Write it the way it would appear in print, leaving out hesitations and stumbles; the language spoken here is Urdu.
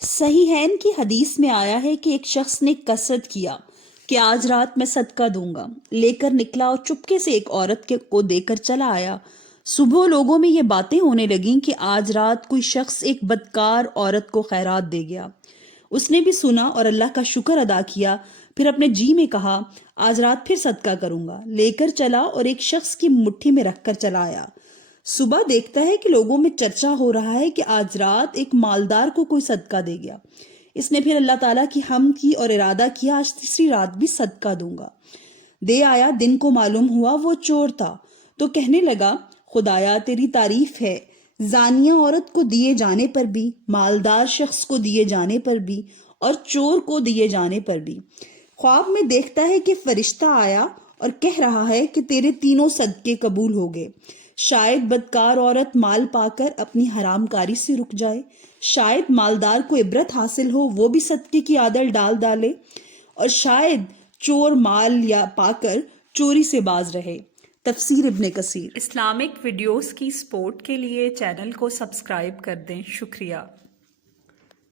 صحیحین کی حدیث میں آیا ہے کہ ایک شخص نے قصد کیا کہ آج رات میں صدقہ دوں گا، لے کر نکلا اور چپکے سے ایک عورت کو دے کر چلا آیا۔ صبح لوگوں میں یہ باتیں ہونے لگیں کہ آج رات کوئی شخص ایک بدکار عورت کو خیرات دے گیا۔ اس نے بھی سنا اور اللہ کا شکر ادا کیا، پھر اپنے جی میں کہا آج رات پھر صدقہ کروں گا، لے کر چلا اور ایک شخص کی مٹھی میں رکھ کر چلا آیا۔ صبح دیکھتا ہے کہ لوگوں میں چرچا ہو رہا ہے کہ آج رات ایک مالدار کو کوئی صدقہ دے گیا۔ اس نے پھر اللہ تعالیٰ کی حمد کی اور ارادہ کیا آج تیسری رات بھی صدقہ دوں گا۔ دے آیا، دن کو معلوم ہوا وہ چور تھا، تو کہنے لگا خدایا تیری تعریف ہے، زانیہ عورت کو دیے جانے پر بھی، مالدار شخص کو دیے جانے پر بھی، اور چور کو دیے جانے پر بھی۔ خواب میں دیکھتا ہے کہ فرشتہ آیا اور کہہ رہا ہے کہ تیرے تینوں صدقے قبول ہو گئے۔ شاید بدکار عورت مال پا کر اپنی حرام کاری سے رک جائے، شاید مالدار کو عبرت حاصل ہو، وہ بھی صدقے کی عادل ڈالے، اور شاید چور مال یا پا کر چوری سے باز رہے۔ تفسیر ابن کثیر۔ اسلامک ویڈیوز کی سپورٹ کے لیے چینل کو سبسکرائب کر دیں۔ شکریہ۔